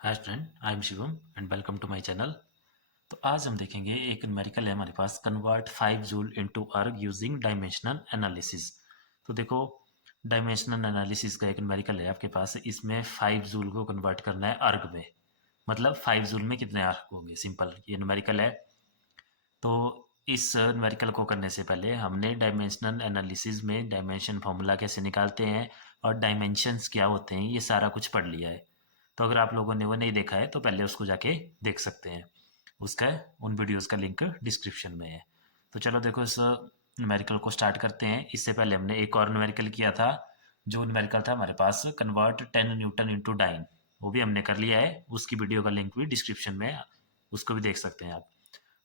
Hi friend, I am Shivam and welcome to my channel. तो आज हम देखेंगे एक न्यूमेरिकल है हमारे पास, convert 5 joule into erg using dimensional analysis. तो देखो, डायमेंशनल एनालिसिस का एक न्यूमेरिकल है आपके पास। इसमें 5 जूल को कन्वर्ट करना है अर्ग में। मतलब 5 जूल में कितने अर्ग होंगे, सिंपल ये न्यूमेरिकल है। तो इस न्यूमेरिकल को करने से पहले हमने डायमेंशनल एनालिसिस में डायमेंशन फार्मूला कैसे निकालते हैं और डायमेंशंस क्या होते हैं, ये सारा कुछ पढ़ लिया है। तो अगर आप लोगों ने वो नहीं देखा है तो पहले उसको जाके देख सकते हैं। उसका उन वीडियोस का लिंक डिस्क्रिप्शन में है। तो चलो देखो, इस न्यूमेरिकल को स्टार्ट करते हैं। इससे पहले हमने एक और न्यूमेरिकल किया था। जो न्यूमेरिकल था हमारे पास, कन्वर्ट 10 न्यूटन इंटू डाइन, वो भी हमने कर लिया है। उसकी वीडियो का लिंक भी डिस्क्रिप्शन में है, उसको भी देख सकते हैं आप।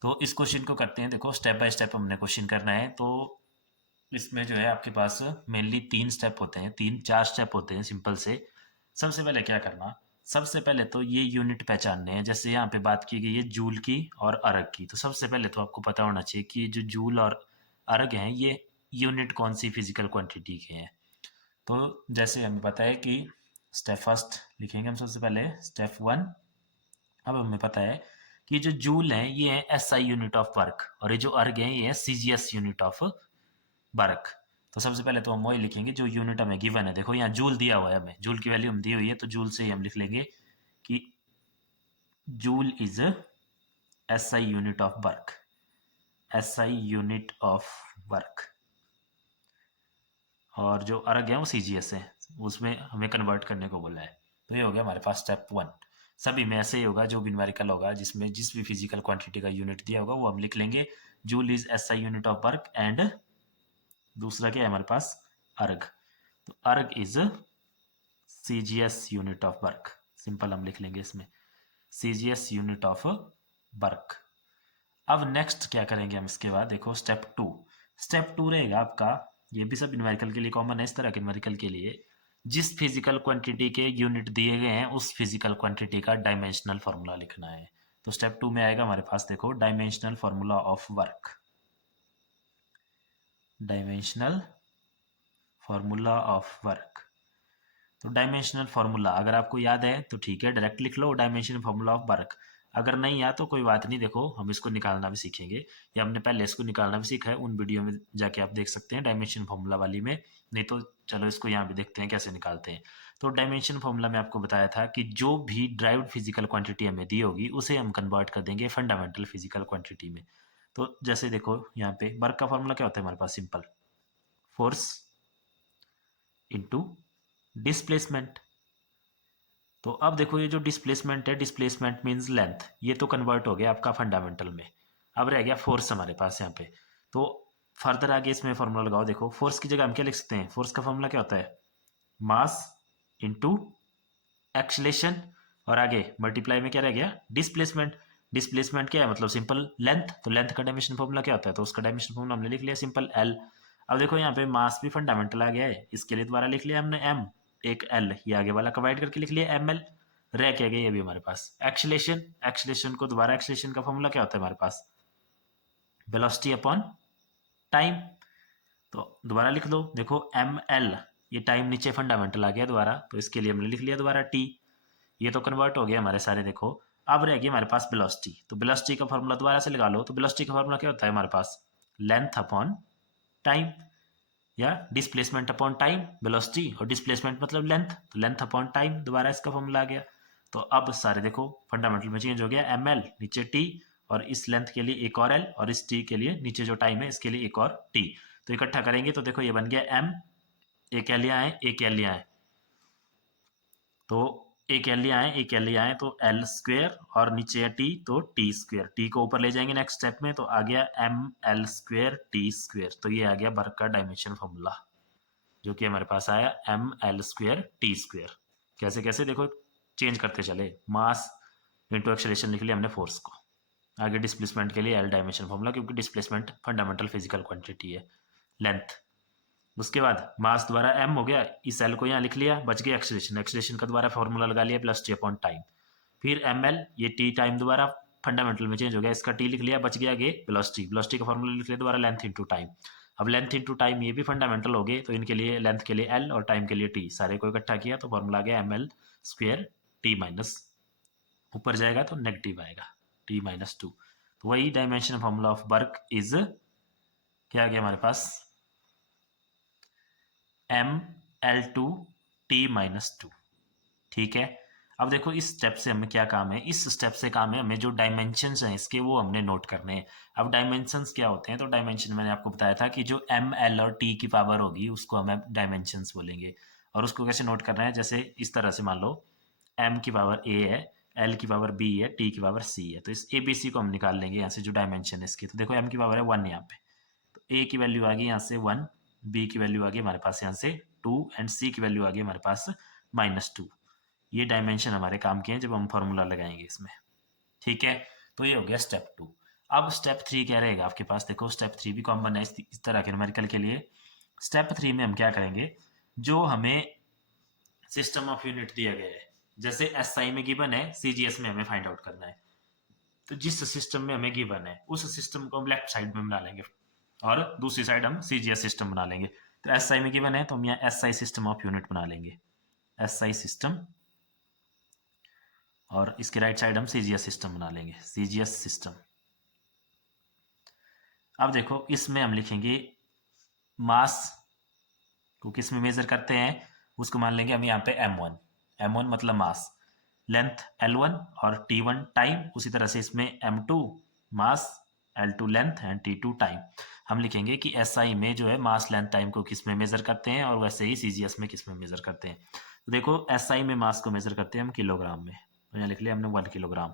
तो इस क्वेश्चन को करते हैं। देखो, स्टेप बाय स्टेप हमने क्वेश्चन करना है। तो इसमें जो है आपके पास मेनली 3 स्टेप होते हैं, 3-4 स्टेप होते हैं सिंपल से। सबसे पहले क्या करना, सबसे पहले तो ये यूनिट पहचानने हैं। जैसे यहाँ पे बात की गई है जूल की और अर्ग की, तो सबसे पहले तो आपको पता होना चाहिए कि जो जूल और अर्ग हैं ये यूनिट कौन सी फिजिकल क्वांटिटी के हैं। तो जैसे हमें पता है कि स्टेप फर्स्ट लिखेंगे हम सबसे पहले, स्टेप 1। अब हमें पता है कि जो जूल है ये है एसआई यूनिट ऑफ वर्क, और ये जो अर्ग है ये है सीजीएस यूनिट ऑफ वर्क। तो सबसे पहले तो हम वही लिखेंगे जो यूनिट हमें गिवन है। देखो यहाँ जूल दिया हुआ है, हमें जूल की वैल्यू हम दी हुई है, तो जूल से ही हम लिख लेंगे कि joule is SI unit of work, SI unit of work. और जो अर्ग है वो सीजीएस है, उसमें हमें कन्वर्ट करने को बोला है। तो ये हो गया हमारे पास स्टेप 1। सभी में ऐसे ही होगा, जो भी न्यूमेरिकल होगा जिसमें जिस भी फिजिकल क्वांटिटी का यूनिट दिया होगा वो हम लिख लेंगे। Joule is SI unit of work, and दूसरा क्या है हमारे पास, अर्ग। तो अर्ग is CGS unit of work, simple हम लिख लेंगे इसमें, सीजीएस यूनिट ऑफ वर्क। अब नेक्स्ट क्या करेंगे हम इसके बाद, देखो स्टेप 2। स्टेप 2 रहेगा आपका, ये भी सब न्यूमेरिकल के लिए कॉमन है, इस तरह के न्यूमेरिकल के लिए जिस फिजिकल क्वांटिटी के यूनिट दिए गए हैं उस फिजिकल क्वांटिटी का डायमेंशनल फार्मूला लिखना है। तो स्टेप 2 में आएगा हमारे पास, देखो, dimensional formula of work, dimensional formula of work. तो डायमेंशनल फार्मूला अगर आपको याद है तो ठीक है, डायरेक्ट लिख लो डायमेंशनल फार्मूला ऑफ वर्क। अगर नहीं याद तो कोई बात नहीं, देखो हम इसको निकालना भी सीखेंगे, या हमने पहले इसको निकालना भी सीखा है, उन वीडियो में जाके आप देख सकते हैं डायमेंशन फार्मूला वाली में। नहीं तो चलो इसको यहाँ भी देखते हैं कैसे निकालते हैं। तो डायमेंशन फार्मूला में आपको बताया था कि जो भी ड्राइव्ड फिजिकल क्वांटिटी हमें दी होगी उसे हम कन्वर्ट कर देंगे फंडामेंटल फिजिकल क्वांटिटी में। तो जैसे देखो यहाँ पे वर्क का फॉर्मूला क्या होता है हमारे पास, सिंपल, फोर्स इंटू डिस्प्लेसमेंट। तो अब देखो ये जो डिस्प्लेसमेंट है, डिस्प्लेसमेंट मींस लेंथ, ये तो कन्वर्ट हो गया आपका फंडामेंटल में। अब रह गया फोर्स हमारे पास यहाँ पे। तो फर्दर आगे इसमें फॉर्मूला लगाओ। देखो फोर्स की जगह हम क्या लिख सकते हैं, फोर्स का फॉर्मूला क्या होता है, मास इंटू एक्सलेशन, और आगे मल्टीप्लाई में क्या रह गया, डिस्प्लेसमेंट। डिस्प्लेसमेंट क्या है, मतलब सिंपल लेंथ। तो लेंथ का डायमेंशन फॉर्मूला क्या होता है, तो उसका डायमेंशन फॉर्मूला हमने लिख लिया, सिंपल एल। अब देखो यहाँ पे मास भी फंडामेंटल आ गया है, इसके लिए दोबारा लिख लिया हमने एम, एक एल, ये आगे वाला कंबाइन करके लिख लिया एम एल। रह क्या गया ये भी हमारे पास एक्सलेशन। एक्सलेशन को दोबारा, एक्सलेशन का फॉर्मूला क्या होता है हमारे पास, वेलोसिटी अपॉन टाइम। तो दोबारा लिख दो, देखो एम एल, ये टाइम नीचे फंडामेंटल आ गया दोबारा, तो इसके लिए हमने लिख लिया दोबारा टी। ये तो कन्वर्ट हो गया हमारे सारे। देखो अब रहेगी हमारे पास वेलोसिटी। तो वेलोसिटी का फॉर्मूला दोबारा से लगा लो। तो वेलोसिटी का फॉर्मूला क्या होता है हमारे पास, लेंथ अपॉन टाइम, या डिस्प्लेसमेंट अपॉन टाइम। वेलोसिटी और डिस्प्लेसमेंट मतलब लेंथ, तो लेंथ अपॉन टाइम, दोबारा इसका फॉर्मूला आ गया। तो अब सारे देखो फंडामेंटल में चेंज हो गया, एम एल नीचे टी, और इस लेंथ के लिए एक और एल, और इस टी के लिए नीचे जो टाइम है इसके लिए एक और टी। तो इकट्ठा करेंगे तो देखो ये बन गया एम, एक एल यहाँ है, एक एल यहाँ है, तो एक एल यहाँ है, एक एल यहाँ है, तो एल स्क्वेयर, और नीचे है टी तो टी स्क्वेयर। टी को ऊपर ले जाएंगे नेक्स्ट स्टेप में, तो आ गया M L square T square. तो ये आ गया वर्क का डायमेंशन फॉर्मूला, जो कि हमारे पास आया M L square T square. कैसे कैसे देखो चेंज करते चले, मास इंटू एक्सेलरेशन लिख लिया हमने फोर्स को। आगे डिस्प्लेसमेंट के लिए एल डायमेंशन फॉर्मूला, क्योंकि डिस्प्लेसमेंट फंडामेंटल फिजिकल क्वांटिटी है, लेंथ। उसके बाद मास द्वारा एम हो गया, इस एल को यहाँ लिख लिया, बच गया एक्सेलरेशन। एक्सेलरेशन का द्वारा फॉर्मूला लगा लिया, प्लस टी अपॉन टाइम। फिर एम एल, ये टी टाइम दोबारा फंडामेंटल में चेंज हो गया, इसका टी लिख लिया, बच गया आगे वेलोसिटी। वेलोसिटी का फॉर्मूला लिख लिया दोबारा, लेंथ इंटू टाइम। अब लेंथ इंटू टाइम ये भी फंडामेंटल हो गए, तो इनके लिए लेंथ के लिए एल और टाइम के लिए टी, सारे को इकट्ठा किया तो फॉर्मूला आ गया M L square T minus ऊपर जाएगा तो नेगेटिव आएगा, T-2। तो वही dimension formula of work is क्या आ गया हमारे पास, ML2T-2। ठीक है। अब देखो इस स्टेप से हमें क्या काम है, इस स्टेप से काम है हमें जो डायमेंशंस हैं इसके वो हमने नोट करने हैं। अब डायमेंशंस क्या होते हैं, तो डायमेंशन मैंने आपको बताया था कि जो ML और T की पावर होगी उसको हमें डायमेंशंस बोलेंगे। और उसको कैसे नोट करना है, जैसे इस तरह से मान लो M की पावर A है, L की पावर B है, T की पावर C है, तो इस ABC को हम निकाल लेंगे यहाँ से जो डायमेंशन है इसकी। तो देखो M की पावर है 1 यहाँ पे, तो A की वैल्यू आ गई यहाँ से 1, B की वैल्यू आ गई हमारे पास यहाँ से 2 एंड C की वैल्यू आ गई हमारे पास -2। ये डायमेंशन हमारे काम के हैं जब हम फॉर्मूला लगाएंगे इसमें। ठीक है, तो ये हो गया स्टेप 2। अब स्टेप 3 क्या रहेगा आपके पास, देखो स्टेप 3 भी कॉमन है इस तरह के न्यूमेरिकल के लिए। स्टेप 3 में हम क्या करेंगे, जो हमें सिस्टम ऑफ यूनिट दिया गया है, जैसे SI में गिवन है, CGS में हमें फाइंड आउट करना है, तो जिस सिस्टम में हमें गिवन है उस सिस्टम को हम लेफ्ट साइड में बना लेंगे और दूसरी साइड हम CGS सिस्टम बना लेंगे। तो SI में गिवन है तो हम यहाँ SI सिस्टम ऑफ यूनिट बना लेंगे, SI सिस्टम, और इसके राइट साइड हम CGS सिस्टम बना लेंगे, CGS सिस्टम। अब देखो इसमें हम लिखेंगे मास को किस में मेजर करते हैं, उसको मान लेंगे हम यहाँ पे M1, M1 मतलब मास, लेंथ L1 और T1 टाइम, उसी तरह से इसमें M2 mass, L2 length and T2 time. हम लिखेंगे कि SI में जो है मास लेंथ टाइम को किस में मेजर करते हैं और वैसे ही CGS में किस में मेजर करते हैं। तो देखो SI में मास को मेजर करते हैं हम किलोग्राम में, तो यहाँ लिख लिया हमने 1 किलोग्राम।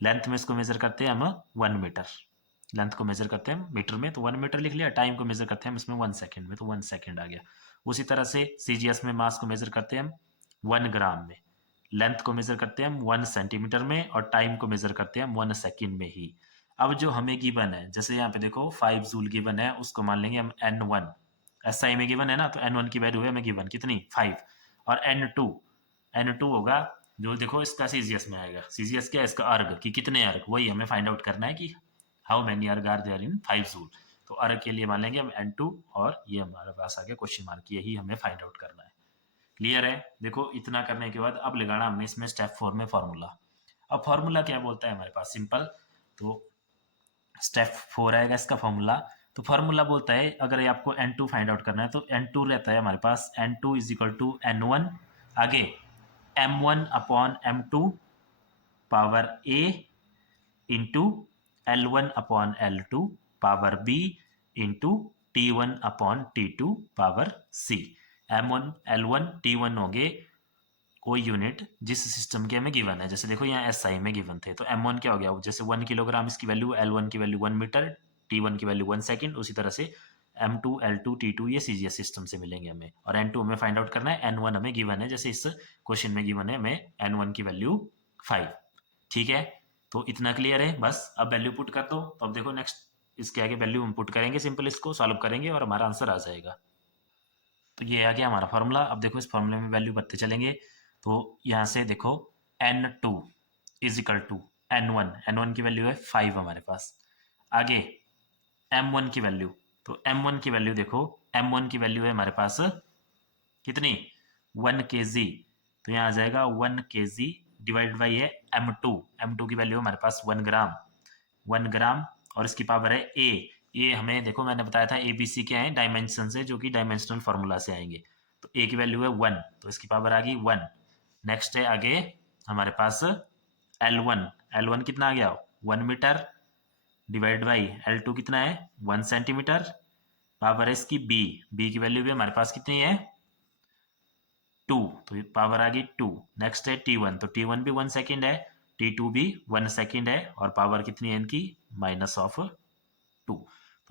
लेंथ में इसको मेजर करते हैं हम 1 मीटर, लेंथ को मेजर करते हैं मीटर में तो 1 मीटर लिख लिया। टाइम को मेजर करते हैं हम इसमें 1 सेकेंड में, तो 1 सेकेंड आ गया। उसी तरह से CGS में मास को मेजर करते हैं हम 1 ग्राम में, लेंथ को मेजर करते हैं हम 1 सेंटीमीटर में और टाइम को मेजर करते हैं हम 1 सेकेंड में ही। अब जो हमें गिवन है, जैसे यहाँ पे देखो 5 जूल गिवन है, उसको मान लेंगे हम N1। SI में गिवन है ना, तो N1 की वैल्यू है हमें गिवन कितनी 5, और N2 होगा जो देखो इसका CGS में आएगा, CGS क्या है इसका अर्ग, कि कितने अर्ग, वही हमें फाइंड आउट करना है कि हाउ मेनी अर्ग आर देयर इन 5 जूल। तो अर्ग के लिए मान लेंगे हम N2 और ये हमारे पास आ गया क्वेश्चन मार्क, यही हमें फाइंड आउट करना है। क्लियर है। देखो इतना करने के बाद अब लगाना हमने इसमें स्टेप 4 में फॉर्मूला। अब फॉर्मूला क्या बोलता है हमारे पास, सिंपल, तो स्टेप 4 आएगा इसका फॉर्मूला। तो फॉर्मूला बोलता है अगर ये आपको N2 फाइंड आउट करना है तो N2 रहता है हमारे पास N2 is equal to N1, आगे M1 upon M2 power A into L1 upon L2 power B into T1 upon T2 power C। M1 L1 T1 हो गए कोई यूनिट जिस सिस्टम के हमें गिवन है, जैसे देखो यहाँ SI में गिवन थे, तो M1 क्या हो गया, जैसे 1 किलोग्राम इसकी वैल्यू, L1 की वैल्यू 1 मीटर, T1 की वैल्यू 1 सेकेंड, उसी तरह से M2 L2 T2 ये CGS सिस्टम से मिलेंगे हमें, और N2 हमें फाइंड आउट करना है, N1 हमें गिवन है, जैसे इस क्वेश्चन में गिवन है हमें N1 की वैल्यू 5। ठीक है, तो इतना क्लियर है, बस अब वैल्यू पुट कर दो। तो अब देखो नेक्स्ट इसके आगे वैल्यू हम पुट करेंगे, सिंपल इसको सॉल्व करेंगे और हमारा आंसर आ जाएगा। तो ये आ गया हमारा फॉर्मूला। अब देखो इस फॉर्मूले में वैल्यू भरते चलेंगे, तो यहाँ से देखो N2 is equal to N1 की वैल्यू है 5 हमारे पास, आगे M1 की वैल्यू, तो M1 की वैल्यू देखो, M1 की वैल्यू है हमारे पास कितनी 1 kg, तो यहाँ आ जाएगा 1 kg डिवाइड बाई है M2 की वैल्यू हमारे पास 1 ग्राम और इसकी पावर है A। ये हमें देखो मैंने बताया था ABC क्या है, डायमेंशन से, जो कि डायमेंशनल फार्मूला से आएंगे। तो A की वैल्यू है 1, तो इसकी पावर आ गई 1। नेक्स्ट है आगे हमारे पास L1 कितना आ गया 1 मीटर डिवाइड बाई L2 कितना है 1 सेंटीमीटर, पावर है इसकी B की वैल्यू भी हमारे पास कितनी है 2, तो पावर आ गई 2। नेक्स्ट है T1, तो T1 भी 1 सेकेंड है, T2 भी 1 सेकेंड है, और पावर कितनी है इनकी -2।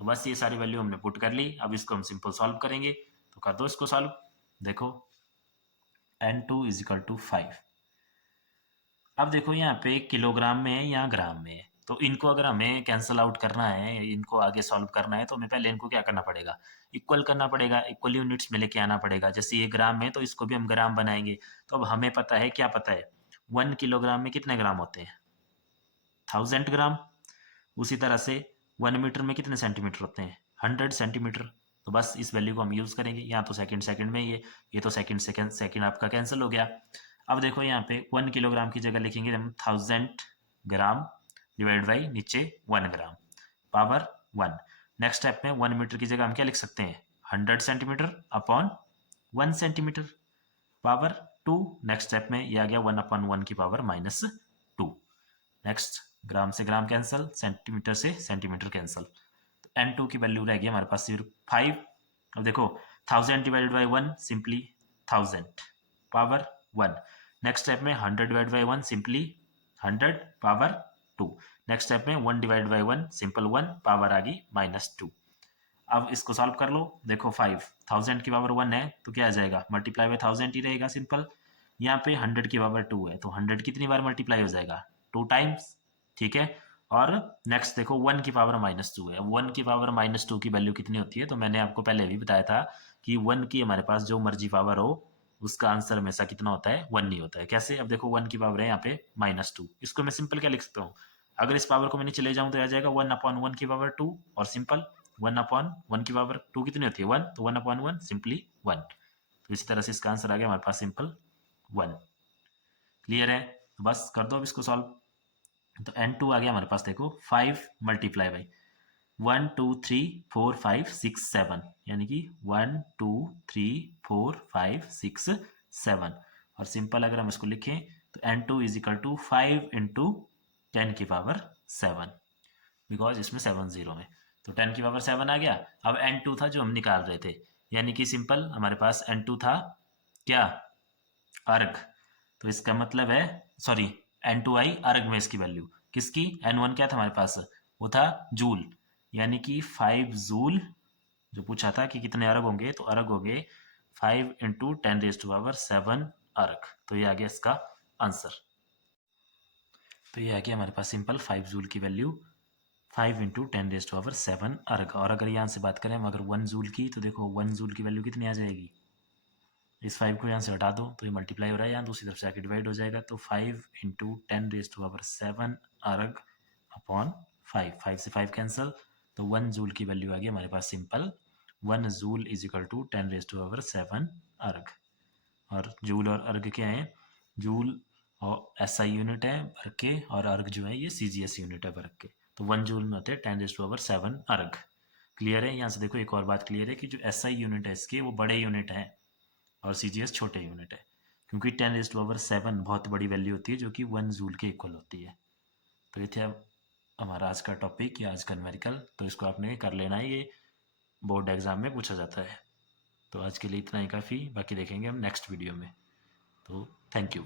तो बस ये सारी वैल्यू हमने पुट कर ली। अब इसको हम सिंपल सॉल्व करेंगे, तो कर दो इसको सॉल्व। देखो N2 इज इक्वल टू 5। अब देखो यहाँ पे किलोग्राम में है, यहाँ ग्राम में है, तो इनको अगर हमें कैंसल आउट करना है, इनको आगे सॉल्व करना है, तो हमें पहले इनको क्या करना पड़ेगा, इक्वल करना पड़ेगा, इक्वल यूनिट्स में लेके आना पड़ेगा। जैसे ये ग्राम में, तो इसको भी हम ग्राम बनाएंगे। तो अब हमें पता है, क्या पता है 1 किलोग्राम में कितने ग्राम होते हैं 1000 ग्राम। उसी तरह से 1 मीटर में कितने सेंटीमीटर होते हैं 100 सेंटीमीटर। तो बस इस वैल्यू को हम यूज़ करेंगे। यहाँ तो सेकंड में ये तो सेकंड आपका कैंसिल हो गया। अब देखो यहाँ पे 1 किलोग्राम की जगह लिखेंगे हम 1000 ग्राम डिवाइड बाई नीचे 1 ग्राम पावर 1। नेक्स्ट स्टेप में 1 मीटर की जगह हम क्या लिख सकते हैं 100 centimetre upon 1 centimetre power 2। Next step में ये आ गया 1 अपॉन 1 की पावर -2। नेक्स्ट ग्राम से ग्राम कैंसिल, सेंटीमीटर से सेंटीमीटर कैंसिल, तो n2 की वैल्यू रह गई हमारे पास सिर्फ 5। अब देखो 1000 divide by 1 simply 1000 power 1। Next step में 100 divide by 1 simply 100 power 2। Next step में 1 डिवाइड बाई 1 सिंपल 1 पावर आ गई -2। अब इसको सॉल्व कर लो, देखो 5000 की पावर 1 है तो क्या आ जाएगा मल्टीप्लाई बाई 1000 ही रहेगा सिंपल। यहाँ पे 100 की पावर 2 है तो 100 कितनी बार मल्टीप्लाई हो जाएगा 2 टाइम्स, ठीक है। और नेक्स्ट देखो 1 की पावर -2 है, 1 की पावर -2 की वैल्यू कितनी होती है, तो मैंने आपको पहले भी बताया था कि 1 की हमारे पास जो मर्जी पावर हो उसका आंसर हमेशा कितना होता है 1 नहीं होता है। कैसे, अब देखो 1 की पावर है यहाँ पे -2, इसको मैं सिंपल क्या लिख सकता हूँ, अगर इस पावर को मैं नीचे ले जाऊँ तो आ जाएगा 1 अपॉन 1 की पावर 2 और सिंपल 1 अपॉन 1 की पावर 2 कितनी होती है 1, तो 1 अपॉन 1 सिंपली 1। तो इसी तरह से इसका आंसर आ गया हमारे पास सिंपल 1। क्लियर है, तो बस कर दो अब इसको सॉल्व। तो n2 आ गया हमारे पास, देखो 5 मल्टीप्लाई बाई 1 2 3 4 5 6 7, यानी कि 1 2 3 4 5 6 7। और सिंपल अगर हम इसको लिखें तो n2 is equal to 5 into 10 की पावर 7, बिकॉज इसमें 7 जीरो में, तो 10 की पावर 7 आ गया। अब n2 था जो हम निकाल रहे थे, यानी कि सिंपल हमारे पास n2 था क्या अर्ग, तो इसका मतलब है सॉरी n2 आई अर्ग में इसकी वैल्यू किसकी, n1 क्या था हमारे पास वो था जूल, यानी कि 5 जूल जो पूछा था कि कितने अर्ग होंगे, तो अर्ग होंगे 5 इंटू 10⁻7 अर्ग, तो ये आ गया इसका आंसर। तो ये आ गया हमारे पास सिंपल 5 जूल की वैल्यू 5 इंटू 10⁻7 अर्ग। और अगर यहाँ से बात करें हम अगर 1 जूल की, तो देखो 1 जूल की वैल्यू कितनी आ जाएगी, इस 5 को यहाँ से हटा दो तो ये मल्टीप्लाई हो रहा है, यहाँ दूसरी तरफ से आके डिवाइड हो जाएगा, तो 5 इंटू 10⁻7 अर्ग अपॉन 5 से 5 कैंसिल, तो 1 जूल की वैल्यू आ गई हमारे पास simple 1 joule is equal to 10⁻7 erg. और जूल और अर्ग क्या है, जूल और SI यूनिट है वर्ग के, और अर्ग जो है ये CGS यूनिट है वर्ग के, तो 1 जूल में होते हैं 10⁻7 अर्ग। क्लियर है, यहाँ से देखो एक और बात क्लियर है कि जो SI यूनिट है इसके वो बड़े यूनिट हैं और CGS छोटे यूनिट है, क्योंकि 10⁻7 बहुत बड़ी वैल्यू होती है जो कि 1 जूल के इक्वल होती है। तो ये थे हमारा आज का टॉपिक या आज का न्यूमेरिकल, तो इसको आपने कर लेना है, ये बोर्ड एग्जाम में पूछा जाता है। तो आज के लिए इतना ही काफ़ी, बाकी देखेंगे हम नेक्स्ट वीडियो में। तो थैंक यू।